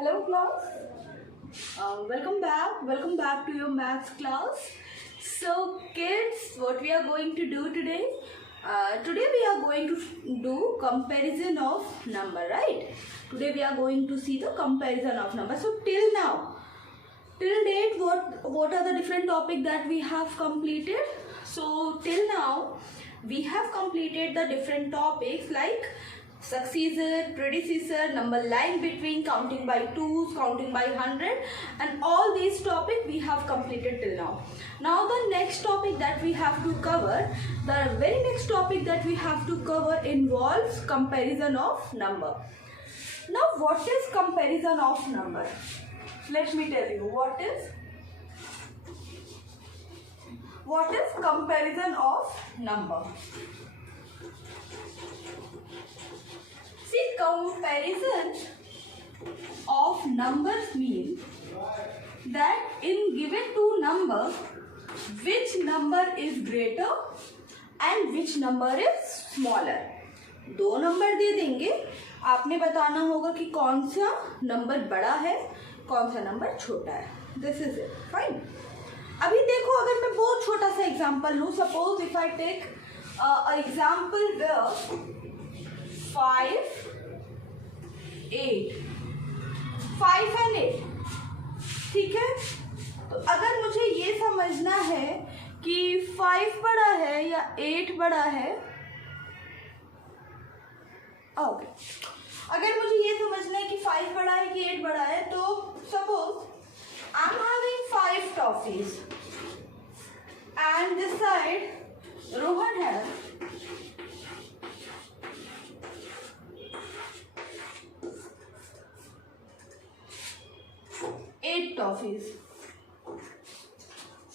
Hello class. Welcome back to your maths class. So kids, what we are going to do today? Today we are going to do comparison of number, right? Today we are going to see the comparison of number. So till now, till date, what are the different topics that we have completed? So till now, we have completed the different topics like successor, predecessor, number line between, counting by twos, counting by 100, and all these topics we have completed till now. Now the next topic that we have to cover, the very next topic that we have to cover involves comparison of number. Now what is comparison of number? Let me tell you what is comparison of number. See, comparison of numbers means that in given two numbers, which number is greater and which number is smaller. दो नंबर दे देंगे, आपने बताना होगा कि कौन सा नंबर बड़ा है, कौन सा नंबर छोटा है. This is it. फाइन. अभी देखो, अगर मैं बहुत छोटा सा एग्जांपल लूँ, suppose if I take example where 5, 8, 5 and 8. ठीक है. तो अगर मुझे ये समझना है कि 5 बड़ा है या 8 बड़ा है, ओके, अगर मुझे ये समझना है कि 5 बड़ा है कि 8 बड़ा है, तो suppose I am having 5 toffees and this side Rohan has 8 toffees.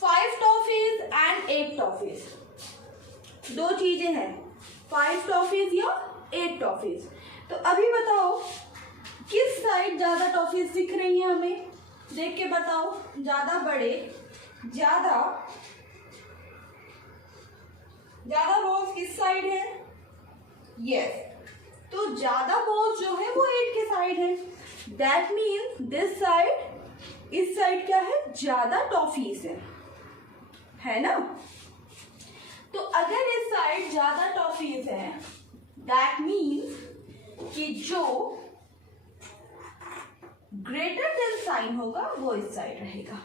5 toffees and 8 toffees. दो चीजें हैं, 5 टॉफीज या 8 टॉफीज. तो अभी बताओ किस साइड ज्यादा टॉफीज दिख रही हैं हमें, देख के बताओ. ज्यादा बड़े, ज्यादा बॉल्स किस साइड है? यस. तो ज्यादा बॉल्स जो है वो 8 के साइड है. दैट मीन्स दिस साइड, इस साइड क्या है? ज्यादा टॉफीज है ना. तो अगर इस साइड ज्यादा टॉफीज है, दैट मीन्स कि जो ग्रेटर देन साइन होगा वो इस साइड रहेगा.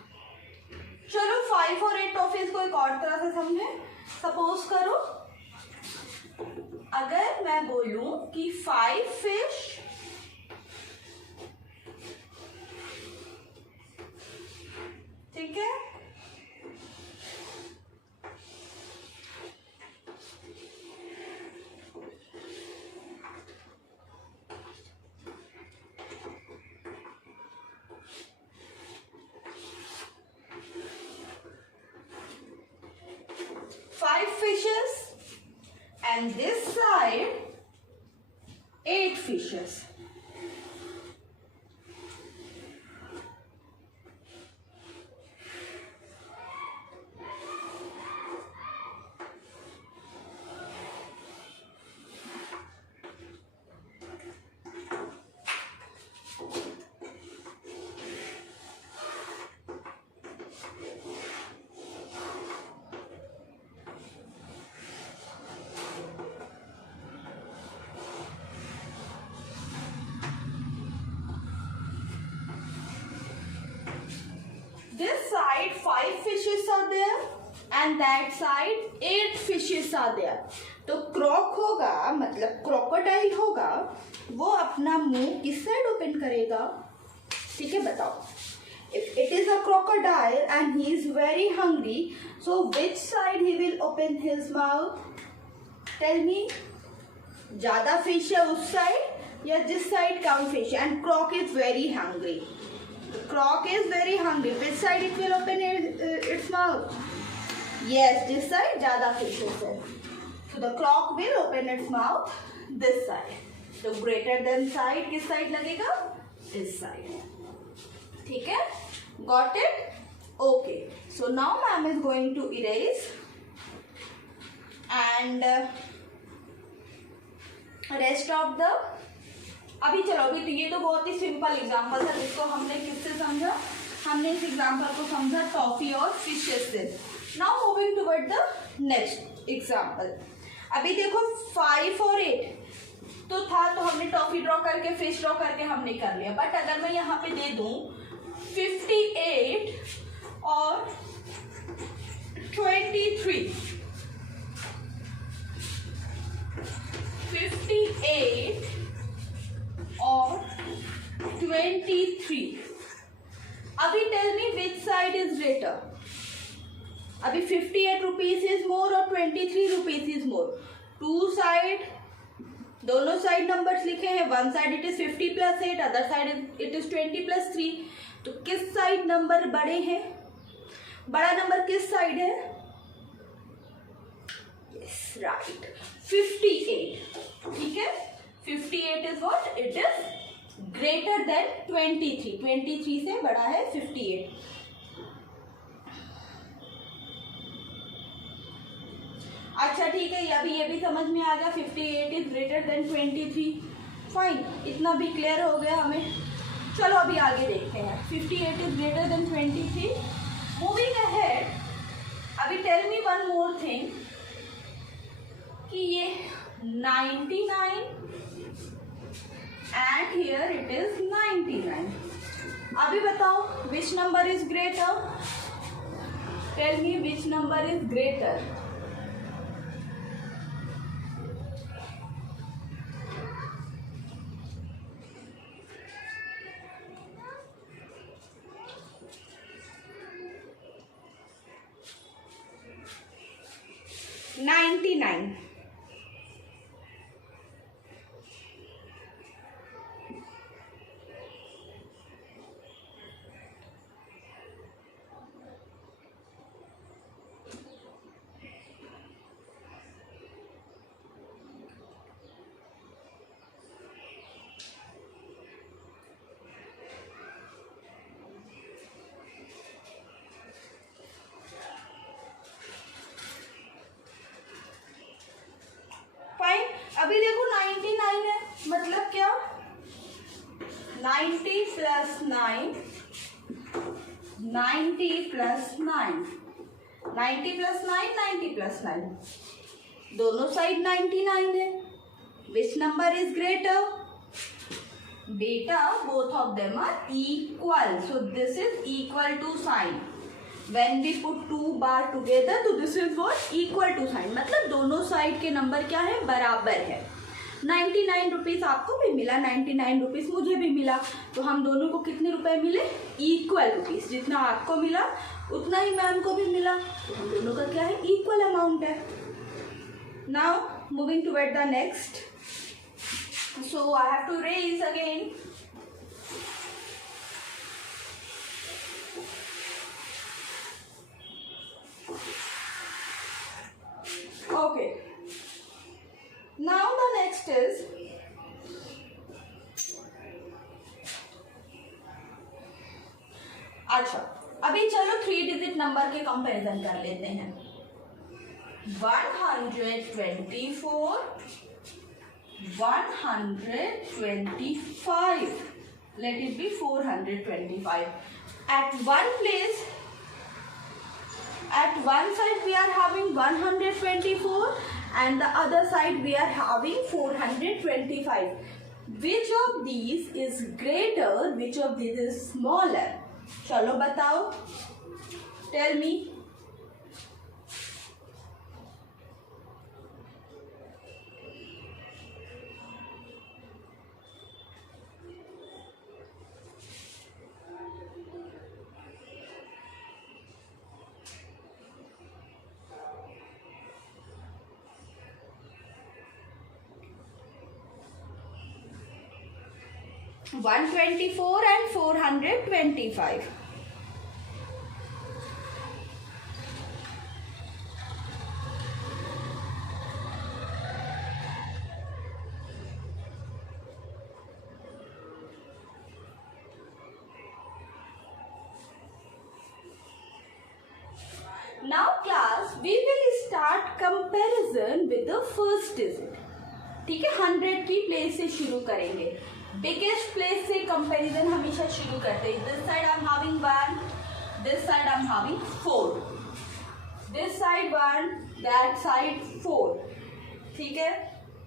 चलो 5 और 8 टॉफीज को एक और तरह से समझे. सपोज करो अगर मैं बोलूं कि 5 फिश ठीक है, fishes and this side 8 fishes. This side 5 fishes are there and that side 8 fishes are there. तो क्रॉक होगा, मतलब क्रोकोडाइल होगा, वो अपना मुंह किस साइड ओपन करेगा? ठीक है, बताओ. If it is a crocodile and he is very hungry, so which side he will open his mouth? Tell me. ज्यादा फिश है उस साइड या जिस साइड कम फिश है? And croc is very hungry. The croc is very hungry. Which side it will open its mouth? Yes, this side ज़्यादा fishes है. So the croc will open its mouth this side. So greater than side किस side लगेगा? This side. ठीक है? Got it? Okay. So now ma'am is going to erase and rest of the अभी चलो, अभी तो ये तो बहुत ही सिंपल एग्जांपल था जिसको हमने किससे समझा, हमने इस एग्जांपल को समझा टॉफी और फिशेस से। Now moving toward the next example. अभी देखो 5 और 8 तो था, तो हमने टॉफी ड्रॉ करके फिश ड्रॉ करके हमने कर लिया। बट अगर मैं यहाँ पे दे दूं 58 और 23, 58 और 23, अभी tell me which side is greater. अभी 58 रुपीज इज मोर और 23 rupees is more. Two side, दोनों साइड नंबर्स लिखे हैं। One side it is 50 plus 8, other side it is 20 plus 3। तो किस साइड नंबर बड़े हैं, बड़ा नंबर किस साइड है? Yes right, 58। ठीक है, 58 is what, it is greater than 23। 23 से बड़ा है 58। अच्छा ठीक है, अभी ये भी समझ में आ गया 58 इज ग्रेटर देन 23। फाइन, इतना भी क्लियर हो गया हमें। चलो अभी आगे देखते हैं। 58 is greater than 23। Moving ahead, अभी tell me one more thing कि ये 99 एंड हियर इट इज 99। अभी बताओ which number is greater, tell me which number is greater. $99। अभी देखो 99 है, मतलब क्या 90 प्लस 9, 90 प्लस 9, 90 प्लस 9, 90 प्लस 9, दोनों साइड 99 है। Which number is greater? बेटा both of them are equal, so this is equal to sign. When we put two bar together, तो this is what, equal to sign, मतलब दोनों साइड के नंबर क्या है, बराबर है। 99 रुपीज आपको भी मिला, 99 रुपीज मुझे भी मिला, तो हम दोनों को कितने रुपए मिले, इक्वल रुपीज। जितना आपको मिला उतना ही मैम को भी मिला, तो हम दोनों का क्या है, इक्वल अमाउंट है। Now moving toward the next, so I have to raise again. Okay, now the next is अच्छा, अभी चलो 3 डिजिट नंबर के कंपैरिजन कर लेते हैं। 124, 125, let it be 425. At one place, at one side we are having 124 and the other side we are having 425. Which of these is greater, which of these is smaller? चलो बताओ, tell me. $124 and 425. Now class, we will start comparison with the first digit. ठीक है, 100 की प्लेस से शुरू करेंगे। Biggest place से कंपैरिजन हमेशा शुरू करते हैं. This side I am having 1, this side I am having 4, this side 1, that side 4. ठीक है.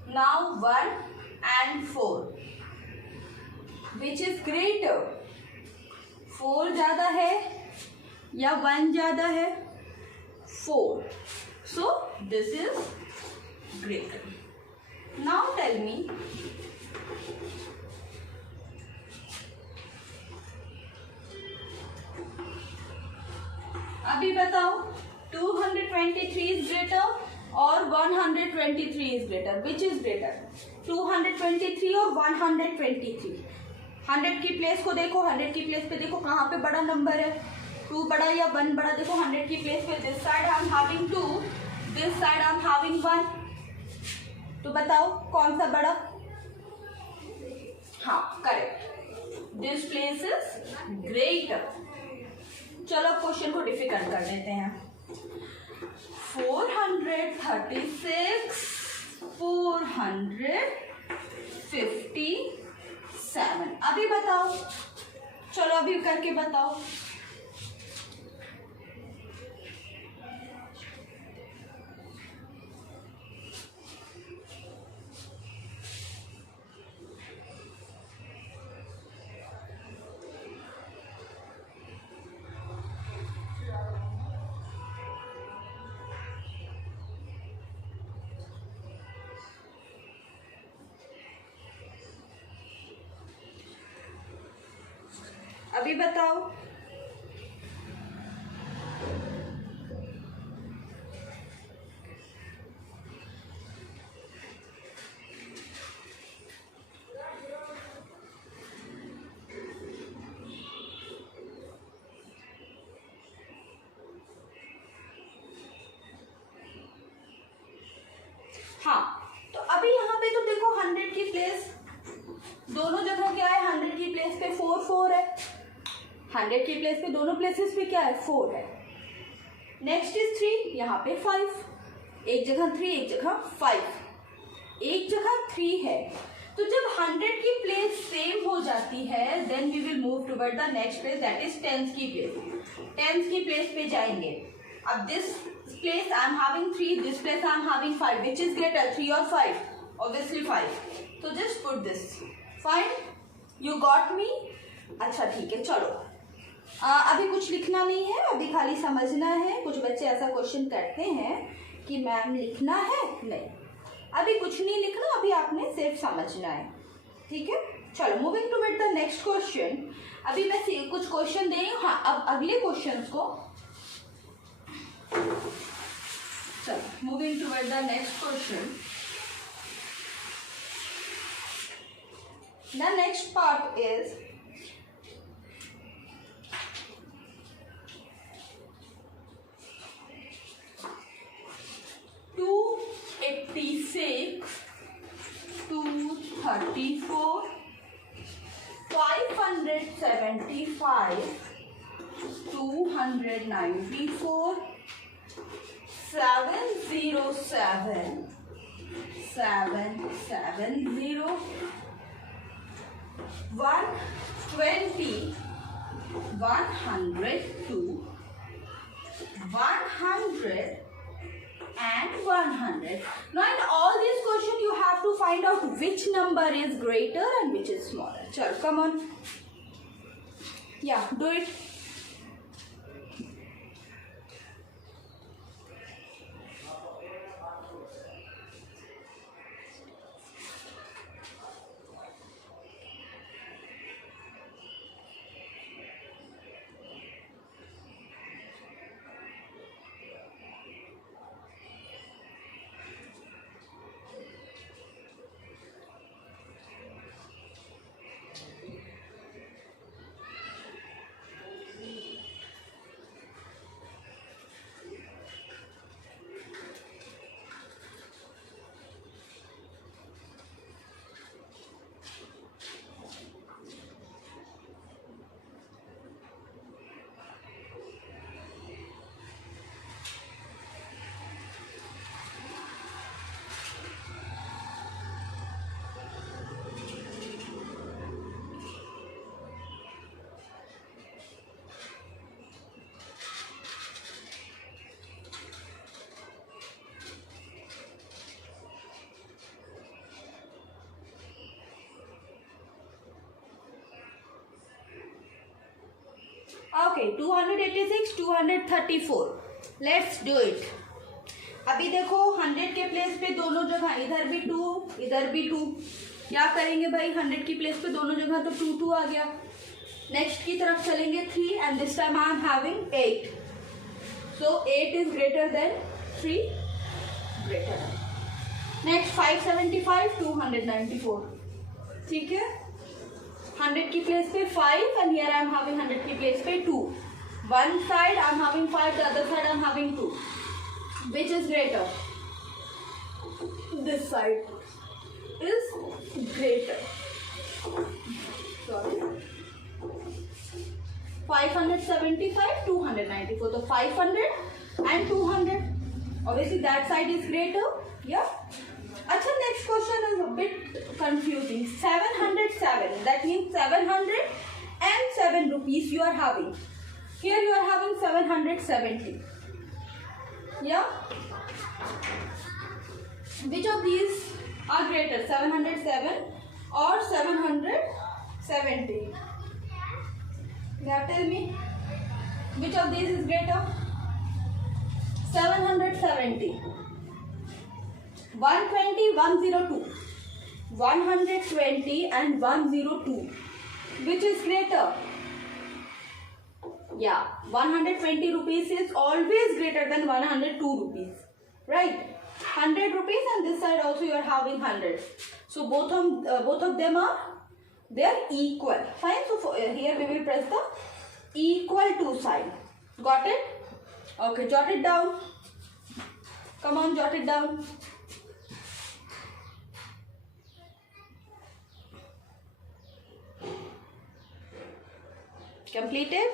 नाउ 1 and 4, which is greater? 4 ज्यादा है या 1 ज्यादा है? 4. So this is greater. Now tell me, अभी बताओ 223 is greater और 123 is greater. Which is greater? 223 और 123. 100 की प्लेस को देखो, 100 की प्लेस पे देखो कहाँ पे बड़ा नंबर है, 2 बड़ा या 1 बड़ा. देखो 100 की प्लेस पे this side I am having 2, this side I am having 1. तो बताओ कौन सा बड़ा? हाँ, correct. This place is greater. चलो क्वेश्चन को डिफिकल्ट कर देते हैं. 436, 457. अभी बताओ, चलो अभी करके बताओ. अभी बताओ. हाँ, तो अभी यहाँ पे तो देखो 100 की प्लेस दोनों जगह क्या है? 100 की प्लेस पे 4 4 है. 100 की प्लेस पे दोनों प्लेसेस पे क्या है? 4 है. नेक्स्ट इज 3, यहाँ पे 5. एक जगह 3, एक जगह 5, एक जगह 3 है. तो जब 100 की प्लेस सेम हो जाती है then we will move toward the next place, that is 10th की प्लेस. 10th की प्लेस पे जाएंगे. अब this place I am having 3, this place I am having 5. Which is greater, 3 और 5? ऑब्वियसली 5. तो just put this. Fine, you got me. अच्छा ठीक है, चलो अभी कुछ लिखना नहीं है, अभी खाली समझना है. कुछ बच्चे ऐसा क्वेश्चन करते हैं कि मैम लिखना है. नहीं, अभी कुछ नहीं लिखना, अभी आपने सिर्फ समझना है. ठीक है, चलो moving toward the next question. अभी मैं कुछ क्वेश्चन दे रही हूँ. हाँ, अब अगले क्वेश्चन को चलो moving toward the next question. The next part is 286, 234, 575, 294, 707, 770, 120, 102, 100 and 100. Now in all these questions you have to find out which number is greater and which is smaller. Chalo, come on. Yeah, do it. Okay 286, 234. Let's do it. अभी देखो 100 के प्लेस पे दोनों जगह, इधर भी 2 इधर भी 2. क्या करेंगे भाई, 100 की प्लेस पे दोनों जगह तो 2 2 आ गया. नेक्स्ट की तरफ चलेंगे 3 and this time I am having 8. So 8 is greater then 3. Greater. Next 575, 294. ठीक है. 100 की प्लेस पे 5 and here I am having 100 की प्लेस पे 2. One side I am having 5, the other side I am having 2. Which is greater? This side is greater. Sorry. 575, 294. So 500 and 200. Obviously that side is greater. Yeah. Achha, next question is a bit confusing. 707. That means 707 rupees you are having. Here you are having 770. Yeah. Which of these are greater, 707 or 770? Yeah, tell me. Which of these is greater? 770. 120, 102. 120 and 102. Which is greater? Yeah, 120 rupees is always greater than 102 rupees, right? 100 rupees and this side also you are having 100. So both of them are, they are equal. Fine. So here we will press the equal to sign. Got it? Okay, jot it down. Come on, jot it down. Completed?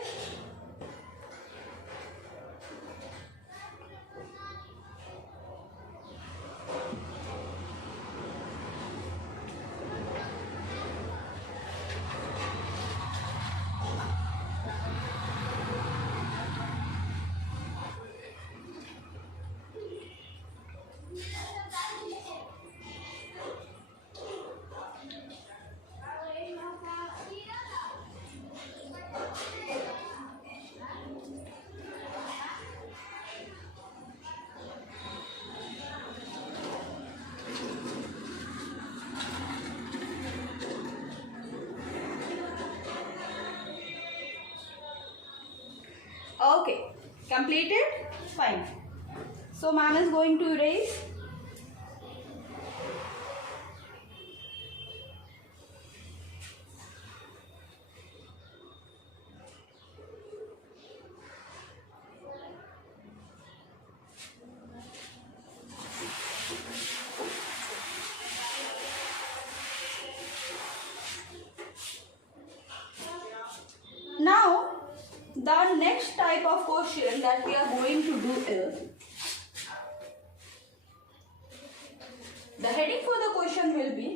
Okay, completed? Fine. So ma'am is going to erase. Now the next type of question that we are going to do is, the heading for the question will be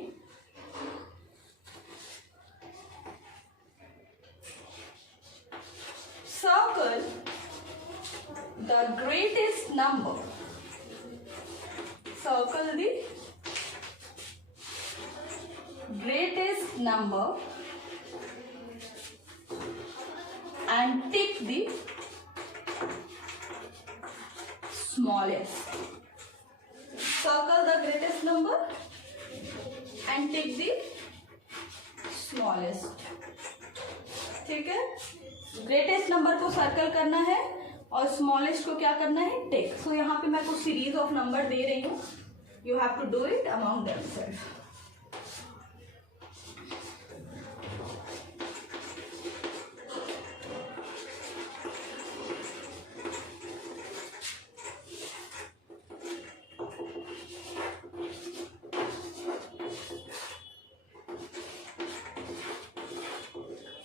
circle the greatest number. Circle the greatest number and tick the smallest. Circle the greatest number and tick the smallest. ठीक है, greatest number को सर्कल करना है और स्मॉलेस्ट को क्या करना है, टिक. सो यहाँ पे मैं कुछ सीरीज ऑफ नंबर दे रही हूँ. You have to do it among themselves.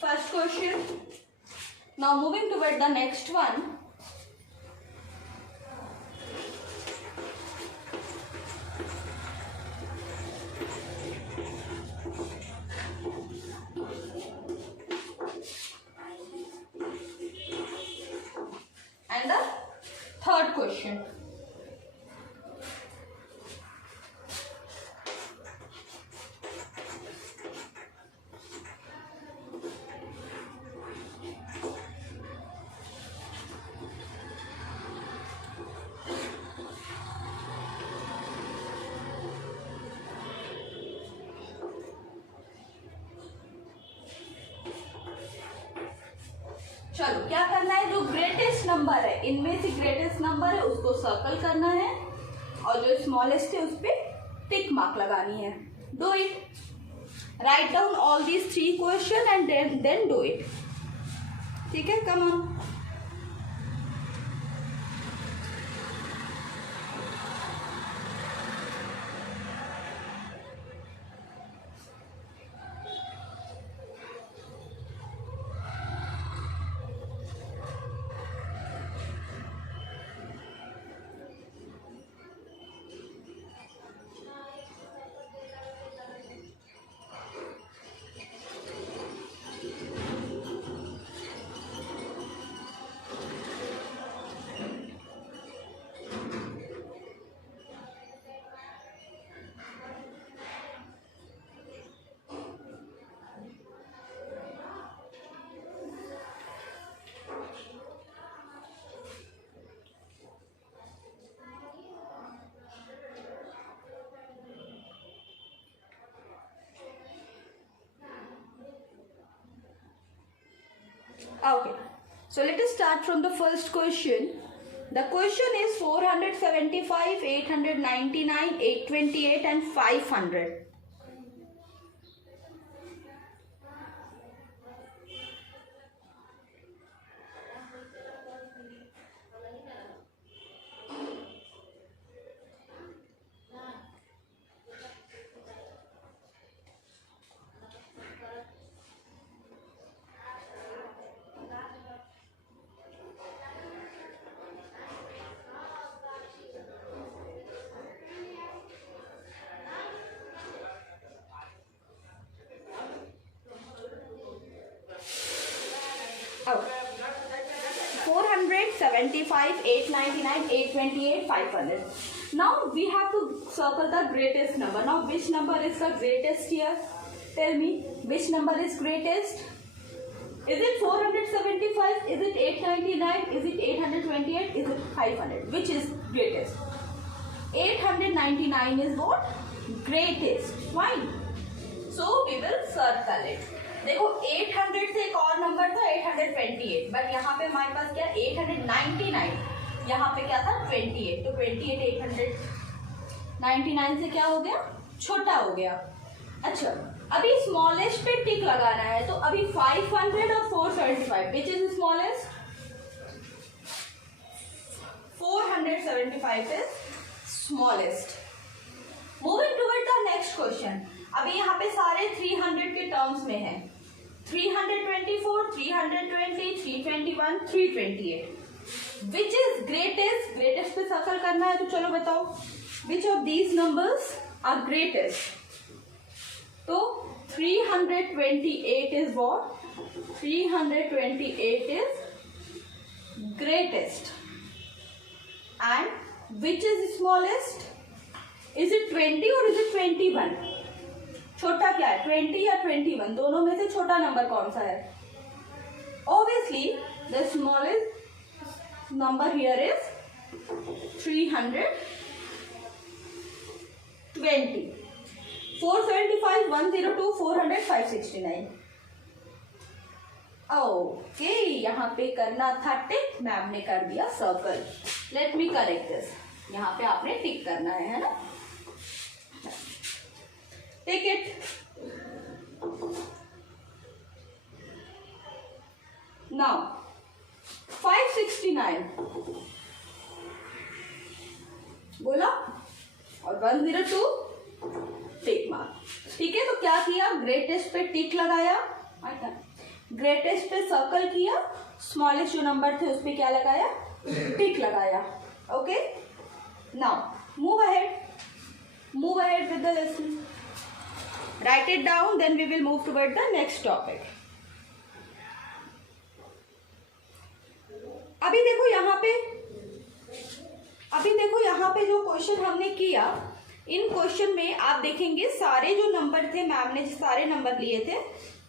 First question. Now moving toward the next one. And the third question. चलो क्या करना है, जो ग्रेटेस्ट नंबर है इनमें से ग्रेटेस्ट नंबर है उसको सर्कल करना है और जो स्मॉलेस्ट है उस पर टिक मार्क लगानी है. Do it. Write down all these 3 question and then do it. ठीक है, come on. Okay, so let us start from the first question. The question is 475, 899, 828 and 500. Okay. 475, 899, 828, 500. Now we have to circle the greatest number. Now which number is the greatest here? Tell me, which number is greatest? Is it 475? Is it 899? Is it 828? Is it 500? Which is greatest? 899 is what? Greatest. Fine. So we will circle it. देखो 800 से एक और नंबर था 828, बट यहाँ पे हमारे पास क्या 899, यहाँ पे क्या था 28, तो 28 899 से क्या हो गया, छोटा हो गया. अच्छा, अभी स्मॉलेस्ट पे टिक लगाना है, तो अभी 500 और 475 विच is smallest? 475 is smallest. Moving toward the next question. अभी यहाँ पे सारे 300 के टर्म्स में है. 324, 320, 321, 328. Which is greatest? ग्रेटेस्ट पे सर्कल करना है, तो चलो बताओ which of these numbers are greatest. तो 328 is what? 328 is greatest. And which is smallest? Is it 20 और इज इट 21? छोटा क्या है, 20 या 21? दोनों में से छोटा नंबर कौन सा है? Obviously the smallest number here is 320. 475, 102, 400, 569. ओके, यहाँ पे करना था टिक, मैम ने कर दिया circle. Let me correct this. यहाँ पे आपने टिक करना है ना. Take it. नाउ 569 बोला और 102 टिक मार्क. ठीक है, तो क्या किया, ग्रेटेस्ट पे टिक लगाया, ग्रेटेस्ट पे सर्कल किया, स्मॉलेस्ट जो नंबर थे उस पे क्या लगाया, टिक लगाया. Okay, now move ahead with the lesson. Write it down, then we will move toward the next topic. अभी देखो यहाँ पे जो क्वेश्चन हमने किया, इन क्वेश्चन में आप देखेंगे सारे जो नंबर थे, मैम ने जो सारे नंबर लिए थे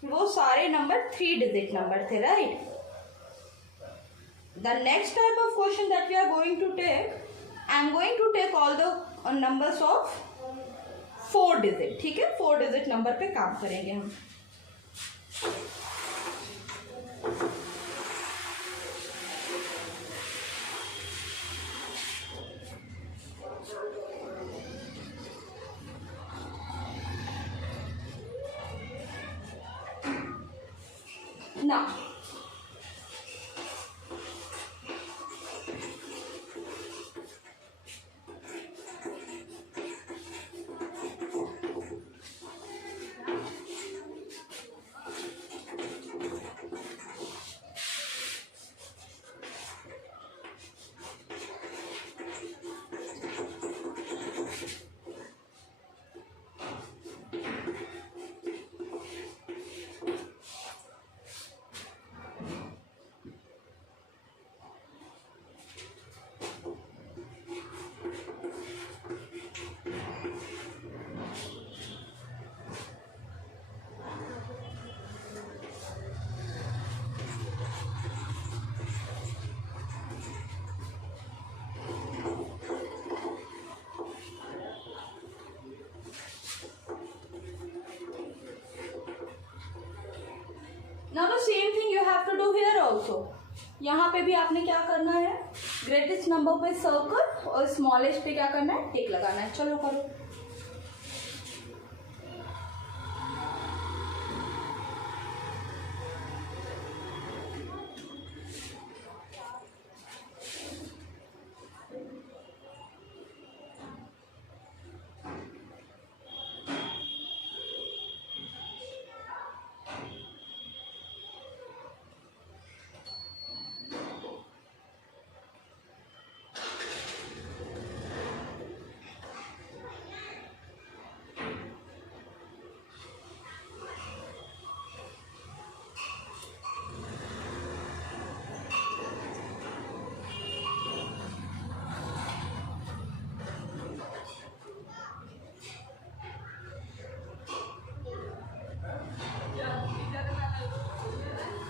वो सारे नंबर 3 डिजिट नंबर थे, right. The next type of question that we are going to take, I am going to take all the numbers of 4 digit. ठीक है, 4 डिजिट नंबर पे काम करेंगे हम. Now, the same thing you have to do here also. यहाँ पे भी आपने क्या करना है, ग्रेटेस्ट नंबर पे सर्कल और स्मॉलेस्ट पे क्या करना है, टिक लगाना है. चलो करो.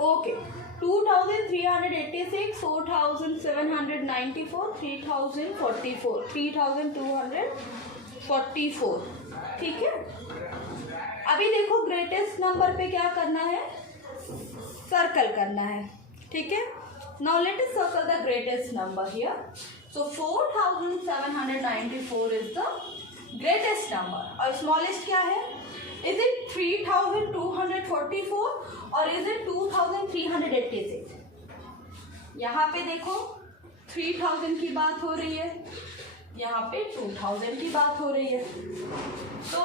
Okay, 2386, 4794, 3044, 3244. ठीक है. अभी देखो ग्रेटेस्ट नंबर पे क्या करना है, सर्कल करना है. ठीक है. Now let us circle the greatest number here. So 4794 is the greatest number और स्मॉलेस्ट क्या है. Is it 3244 or is it 2386? यहाँ पे देखो 3000 की बात हो रही है, यहाँ पे 2000 की बात हो रही है. तो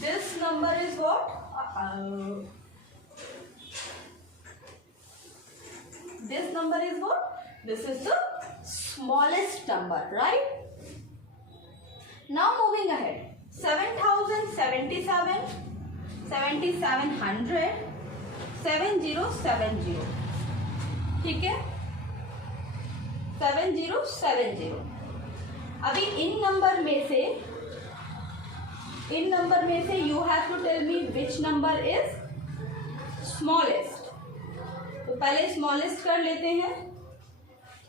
this number is what? This number is what? This is the smallest number, right? Now moving ahead. 7077, 7700, 7070. ठीक है. 7070. अभी इन नंबर में से you have to tell me which number is smallest. तो पहले स्मॉलेस्ट कर लेते हैं.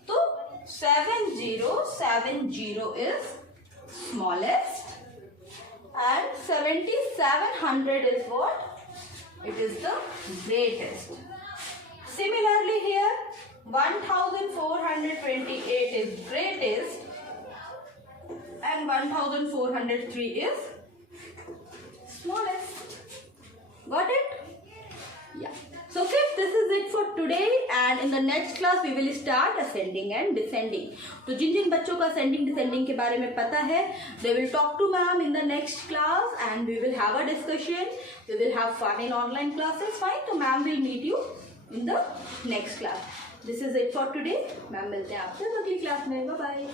तो 7070 is smallest. And 7700 is what? It is the greatest. Similarly here, 1428 is greatest and 1403 is smallest. Got it? Yeah. So kids, this is it for today and in the next class we will start ascending and descending. तो जिन जिन बच्चों का ascending descending के बारे में पता है, they will talk to ma'am in the next class and we will have a discussion. We will have fun in online classes. Fine, तो ma'am will meet you in the next class. This is it for today. Ma'am मिलते हैं आपसे अगली क्लास में. Bye bye.